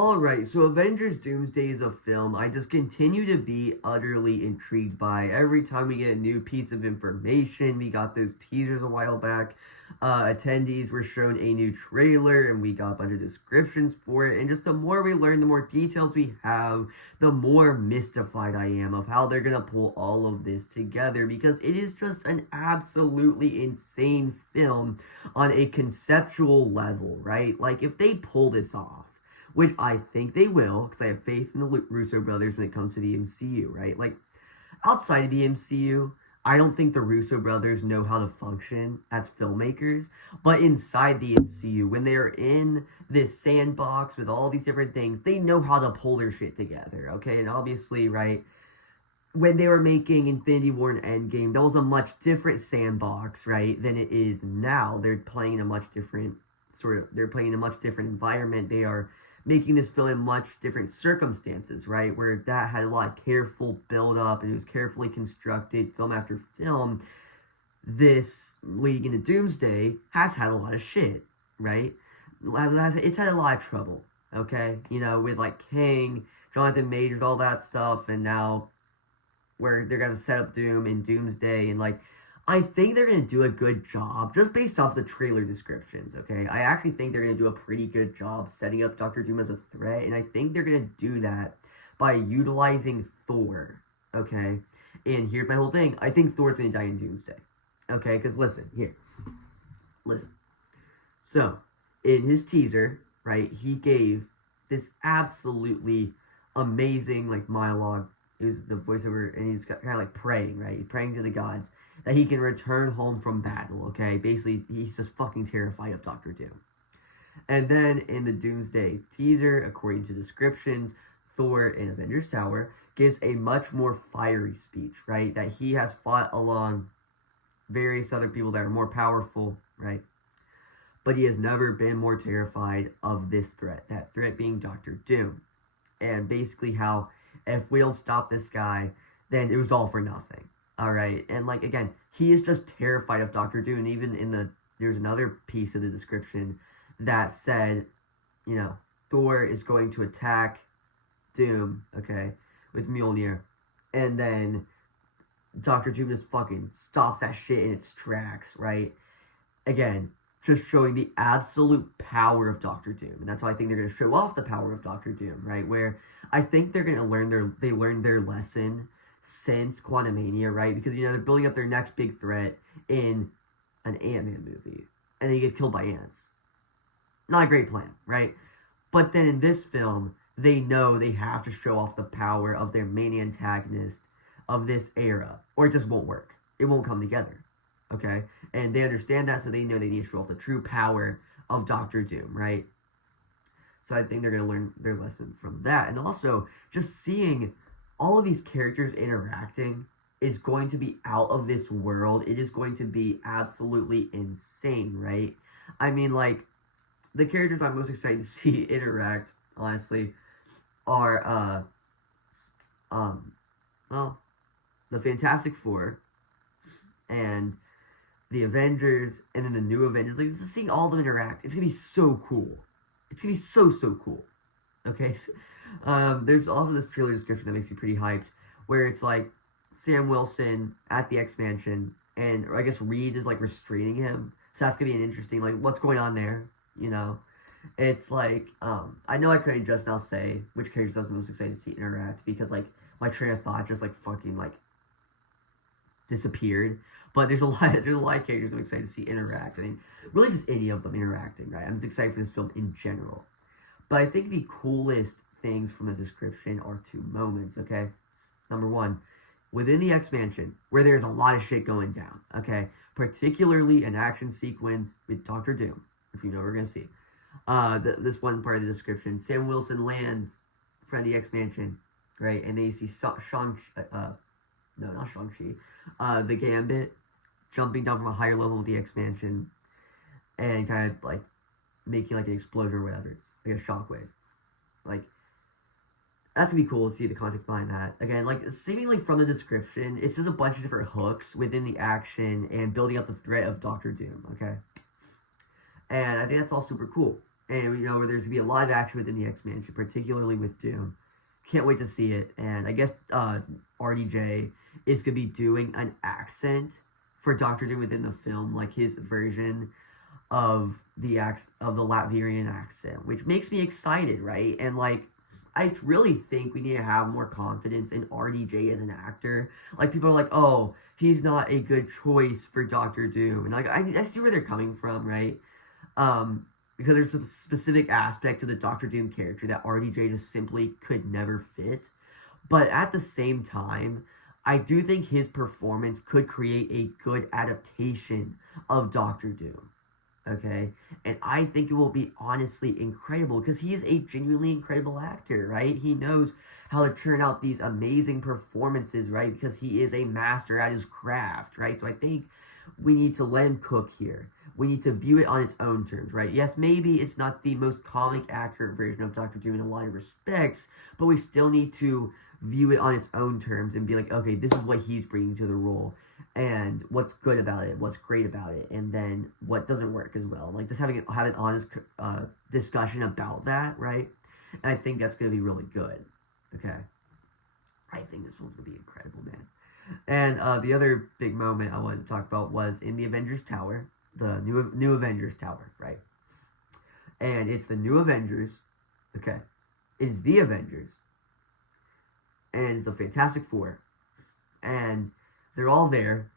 Alright, so Avengers Doomsday is a film I just continue to be utterly intrigued by. Every time we get a new piece of information, we got those teasers a while back. Attendees were shown a new trailer, and we got a bunch of descriptions for it. And just the more we learn, the more details we have, the more mystified I am of how they're gonna pull all of this together. Because it is just an absolutely insane film on a conceptual level, right? Like, if they pull this off, which I think they will, because I have faith in the Russo brothers when it comes to the MCU, right? Like, outside of the MCU, I don't think the Russo brothers know how to function as filmmakers, but inside the MCU, when they're in this sandbox with all these different things, they know how to pull their shit together, okay? And obviously, right, when they were making Infinity War and Endgame, that was a much different sandbox, right, than it is now. They're playing in a much different they're playing in a much different environment. They are making this film in much different circumstances, right? Where that had a lot of careful build up and it was carefully constructed film after film. This leading into Doomsday has had a lot of shit, right? It's had a lot of trouble, okay? You know, with like King, Jonathan Majors, all that stuff, and now where they're gonna set up Doom and Doomsday, and like I think they're going to do a good job, just based off the trailer descriptions, okay? I actually think they're going to do a pretty good job setting up Doctor Doom as a threat, and I think they're going to do that by utilizing Thor, okay? And here's my whole thing. I think Thor's going to die in Doomsday, okay? Because listen. So, in his teaser, right, he gave this absolutely amazing, like, monologue. It was the voiceover, and he's kind of like praying, right? He's praying to the gods that he can return home from battle, okay? Basically, he's just fucking terrified of Doctor Doom. And then in the Doomsday teaser, according to descriptions, Thor in Avengers Tower gives a much more fiery speech, right? That he has fought along various other people that are more powerful, right? But he has never been more terrified of this threat, that threat being Doctor Doom. And basically how, if we don't stop this guy, then it was all for nothing. All right, and like again, he is just terrified of Doctor Doom. And even there's another piece of the description that said, you know, Thor is going to attack Doom, okay, with Mjolnir, and then Doctor Doom just fucking stops that shit in its tracks, right? Again, just showing the absolute power of Doctor Doom, and that's why I think they're gonna show off the power of Doctor Doom, right? Where I think they're gonna learn their lesson since Quantumania, right? Because, you know, they're building up their next big threat in an Ant-Man movie, and they get killed by ants. Not a great plan, right? But then in this film, they know they have to show off the power of their main antagonist of this era, or it just won't work. It won't come together, okay? And they understand that, so they know they need to show off the true power of Doctor Doom, right? So I think they're going to learn their lesson from that. And also, just seeing all of these characters interacting is going to be out of this world. It is going to be absolutely insane, right? I mean, like, the characters I'm most excited to see interact, honestly, are, well, the Fantastic Four, and the Avengers, and then the new Avengers. Like, just seeing all of them interact, it's going to be so cool. It's going to be so cool. Okay, so, there's also this trailer description that makes me pretty hyped, where it's like Sam Wilson at the X-Mansion, and I guess Reed is like restraining him. So that's gonna be an interesting, like, what's going on there, you know? It's like, I know I couldn't just now say which characters I was most excited to see interact, because like my train of thought just like fucking like disappeared. But there's a lot of characters I'm excited to see interact. I mean, really just any of them interacting, right? I'm just excited for this film in general. But I think the coolest things from the description are two moments, okay? Number one, within the X-Mansion, where there's a lot of shit going down, okay? Particularly an action sequence with Doctor Doom, if you know what we're gonna see. This one part of the description, Sam Wilson lands in front of the X-Mansion, right? And then you see the Gambit jumping down from a higher level of the X-Mansion and kind of like making like an explosion or whatever, like a shockwave. Like, that's gonna be cool to see the context behind that. Again, like, seemingly from the description, it's just a bunch of different hooks within the action and building up the threat of Doctor Doom, okay? And I think that's all super cool. and where there's gonna be a live action within the X-Men, particularly with Doom. Can't wait to see it. And I guess RDJ is gonna be doing an accent for Doctor Doom within the film, like his version of of the Latvian accent, which makes me excited, right? And like, I really think we need to have more confidence in RDJ as an actor. Like, people are like, oh, he's not a good choice for Doctor Doom, and like, I see where they're coming from, right? Because there's some specific aspect to the Doctor Doom character that RDJ just simply could never fit. But at the same time, I do think his performance could create a good adaptation of Doctor Doom. Okay? And I think it will be honestly incredible because he is a genuinely incredible actor, right? He knows how to turn out these amazing performances, right? Because he is a master at his craft, right? So I think we need to let him cook here. We need to view it on its own terms, right? Yes, maybe it's not the most comic accurate version of Doctor Doom in a lot of respects, but we still need to view it on its own terms and be like, okay, this is what he's bringing to the role, and what's good about it, what's great about it, and then what doesn't work as well. Like, just having an honest discussion about that, right? And I think that's going to be really good. Okay, I think this one's going to be incredible, man. And the other big moment I wanted to talk about was in the Avengers Tower, the new Avengers Tower, right? And it's the new Avengers, okay? It's the Avengers, and it's the Fantastic Four, and they're all there,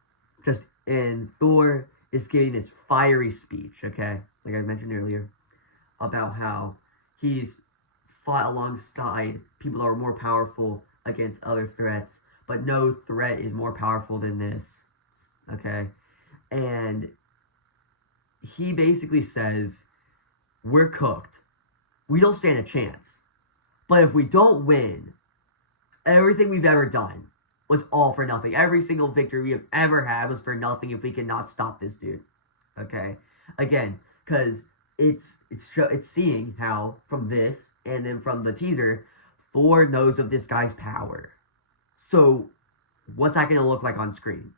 and Thor is giving this fiery speech, okay? Like I mentioned earlier, about how he's fought alongside people that are more powerful against other threats, but no threat is more powerful than this, okay? And he basically says, we're cooked. We don't stand a chance. But if we don't win, everything we've ever done was all for nothing. Every single victory we have ever had was for nothing if we cannot stop this dude. Okay? Again, because it's seeing how from this and then from the teaser, Thor knows of this guy's power. So, what's that going to look like on screen?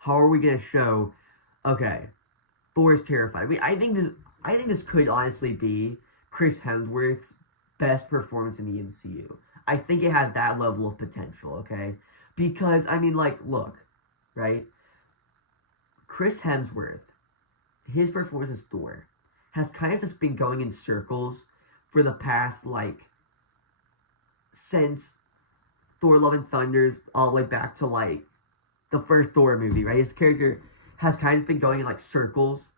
How are we going to show, okay, Thor is terrified. I think this could honestly be Chris Hemsworth's best performance in the MCU. I think it has that level of potential, okay? Because, I mean, like, look, right? Chris Hemsworth, his performance as Thor, has kind of just been going in circles for the past, like, since Thor Love and Thunder's all the way back to, like, the first Thor movie, right? His character has kind of been going in, like, circles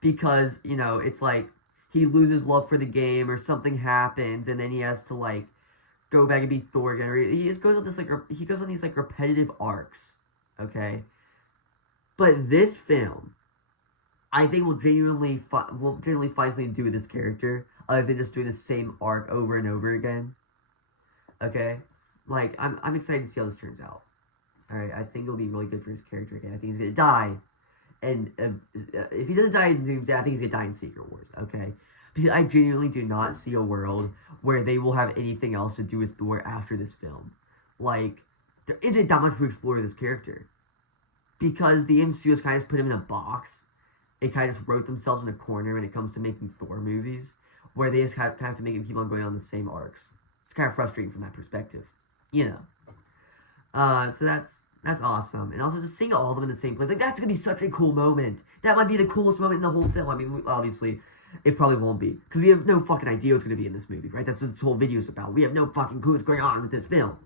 because, it's like he loses love for the game or something happens and then he has to, like, go back and be Thor again. He just goes on this, like, he goes on these, like, repetitive arcs, okay? But this film, I think will genuinely find something to do with this character other than just doing the same arc over and over again, okay? Like, I'm excited to see how this turns out. Alright, I think it'll be really good for his character again. I think he's gonna die. And if he doesn't die in Doomsday, I think he's gonna die in Secret Wars, okay? Because I genuinely do not see a world where they will have anything else to do with Thor after this film. Like, there isn't that much to explore with this character. Because the MCU has kind of put him in a box. It kind of just wrote themselves in a corner when it comes to making Thor movies. Where they just have to make him keep on going on the same arcs. It's kind of frustrating from that perspective. So that's awesome. And also just seeing all of them in the same place. Like, that's going to be such a cool moment. That might be the coolest moment in the whole film. I mean, obviously, it probably won't be. Because we have no fucking idea what's going to be in this movie, right? That's what this whole video is about. We have no fucking clue what's going on with this film.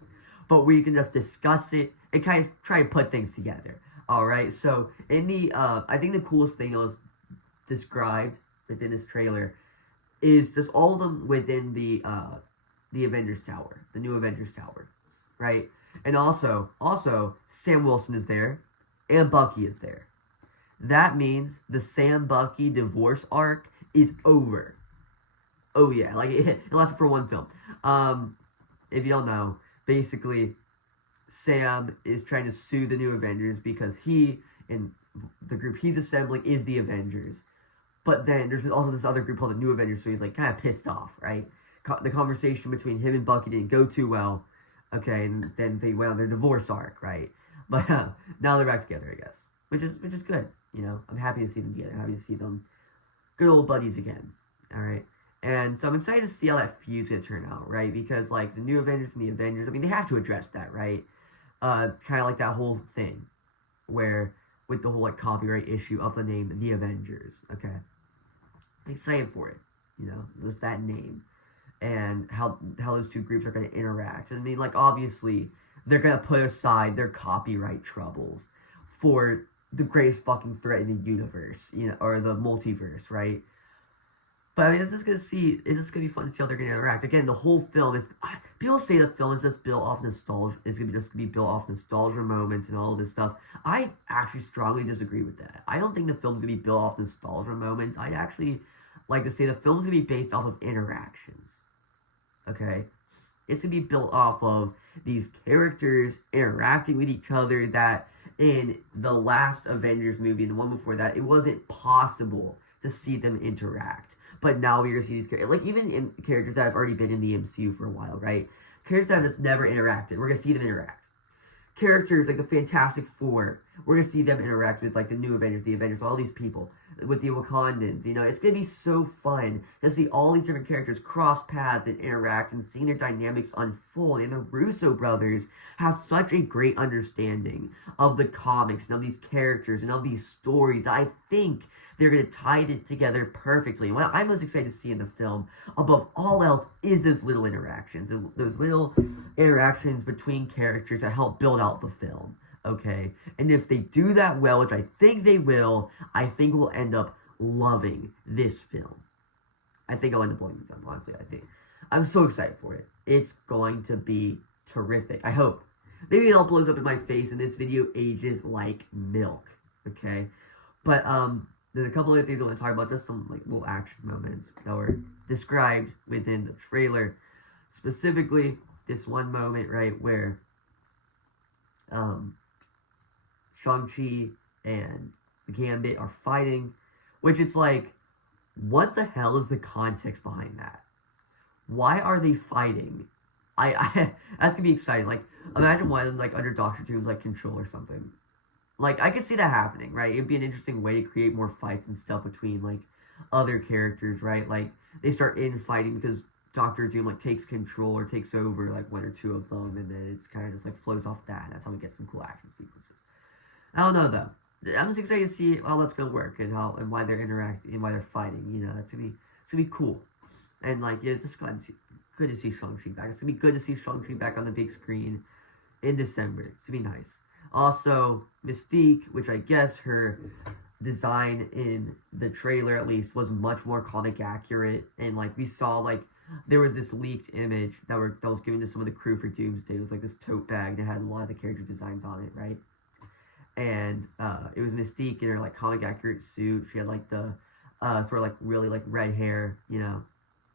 But we can just discuss it and kind of try and put things together. Alright, so in the, I think the coolest thing that was described within this trailer is just all of them within the Avengers Tower. The new Avengers Tower. Right? And also, Sam Wilson is there, and Bucky is there. That means the Sam-Bucky divorce arc is over. Oh yeah, like, it lasted for one film. If you don't know, basically, Sam is trying to sue the new Avengers because he, and the group he's assembling, is the Avengers. But then there's also this other group called the New Avengers, so he's, like, kind of pissed off, right? The conversation between him and Bucky didn't go too well. Okay, and then they went on their divorce arc, right? But now they're back together, I guess, which is good. I'm happy to see them together. I'm happy to see them good old buddies again. All right, And so I'm excited to see how that feud's gonna turn out, right? Because like the new Avengers and the Avengers, I mean, they have to address that, right? Kind of like that whole thing where with the whole like copyright issue of the name the Avengers. Okay, I'm excited for it. You know, just that name and how those two groups are going to interact. I mean, like obviously they're going to put aside their copyright troubles for the greatest fucking threat in the universe, you know, or the multiverse, right? But I mean, it's just gonna be fun to see how they're gonna interact. Again, the whole film is people say the film is just built off nostalgia. It's gonna be just gonna be built off nostalgia moments and all of this stuff. I actually strongly disagree with that. I don't think the film's gonna be built off nostalgia moments. I actually like to say the film's gonna be based off of interactions. Okay, it's gonna be built off of these characters interacting with each other. That in the last Avengers movie and the one before that, it wasn't possible to see them interact. But now we're gonna see these characters, like even in characters that have already been in the MCU for a while, right? Characters that have just never interacted, we're gonna see them interact. Characters like the Fantastic Four, we're gonna see them interact with like the new Avengers, the Avengers, all these people, with the Wakandans. You know, it's gonna be so fun to see all these different characters cross paths and interact and seeing their dynamics unfold. And the Russo brothers have such a great understanding of the comics and of these characters and of these stories. I think they're going to tie it together perfectly. And what I'm most excited to see in the film, above all else, is those little interactions. Those little interactions between characters that help build out the film. Okay? And if they do that well, which I think they will, I think we'll end up loving this film. I think I'll end up loving the film, honestly. I think. I'm so excited for it. It's going to be terrific. I hope. Maybe it all blows up in my face and this video ages like milk. Okay? But, there's a couple other things I want to talk about, just some like little action moments that were described within the trailer. Specifically, this one moment, right, where Shang-Chi and the Gambit are fighting, which it's like, what the hell is the context behind that? Why are they fighting? That's gonna be exciting. Like, imagine one of them like under Doctor Doom's like control or something. Like, I could see that happening, right? It'd be an interesting way to create more fights and stuff between, like, other characters, right? Like, they start infighting because Doctor Doom, like, takes control or takes over, like, one or two of them, and then it's kind of just, like, flows off that. That's how we get some cool action sequences. I don't know, though. I'm just excited to see how that's going to work and why they're interacting and why they're fighting, you know? It's going to be cool. And, like, yeah, it's just good to see Shang-Chi back. It's going to be good to see Shang-Chi back on the big screen in December. It's going to be nice. Also, Mystique, which I guess her design in the trailer at least was much more comic accurate, and like we saw, like there was this leaked image that was given to some of the crew for Doomsday. It was like this tote bag that had a lot of the character designs on it, right? And it was Mystique in her like comic accurate suit. She had like the sort of like really like red hair, you know,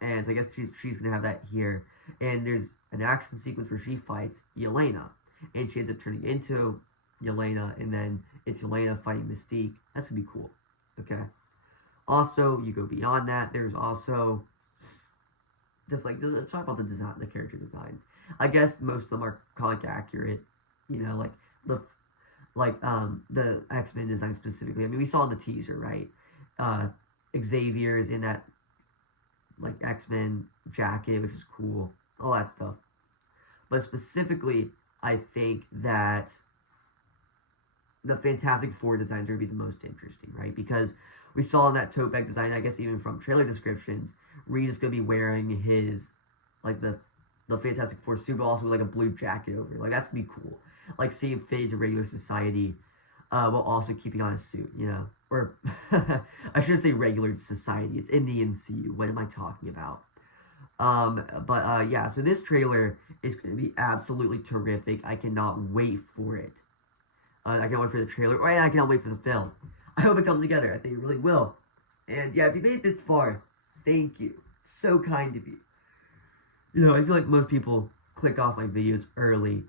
and so I guess she's gonna have that here. And there's an action sequence where she fights Yelena, and she ends up turning into Yelena, and then it's Yelena fighting Mystique. That's gonna be cool. Okay. Also, you go beyond that. There's also just like let's talk about the design, the character designs. I guess most of them are comic accurate. You know, like the X-Men design specifically. I mean, we saw in the teaser, right? Xavier is in that like X-Men jacket, which is cool. All that stuff. But specifically, I think that the Fantastic Four designs are going to be the most interesting, right? Because we saw in that tote bag design, I guess even from trailer descriptions, Reed is going to be wearing his, like, the Fantastic Four suit, but also with, like, a blue jacket over it. Like, that's going to be cool. Like, seeing him fit into regular society, while also keeping on his suit, you know? Or, I shouldn't say regular society. It's in the MCU. What am I talking about? Yeah, so this trailer is going to be absolutely terrific. I cannot wait for it. I can't wait for the trailer, and I cannot wait for the film. I hope it comes together. I think it really will. And yeah, if you made it this far, thank you. So kind of you. You know, I feel like most people click off my videos early,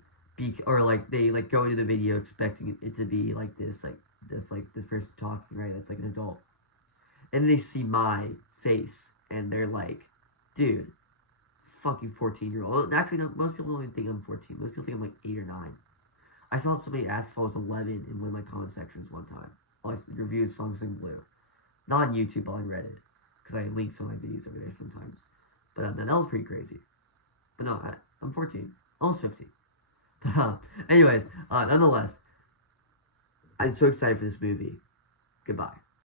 or like they like go into the video expecting it to be like this person talking, right? That's like an adult, and they see my face, and they're like, "Dude, fucking 14-year-old." Actually, no, most people don't even think I'm 14. Most people think I'm like 8 or 9. I saw somebody ask if I was 11 in one of my comment sections one time. While I reviewed Songs in Blue. Not on YouTube, but on Reddit. because I link some of my videos over there sometimes. But that was pretty crazy. But no, I'm 14, almost 15. Anyways, nonetheless, I'm so excited for this movie. Goodbye.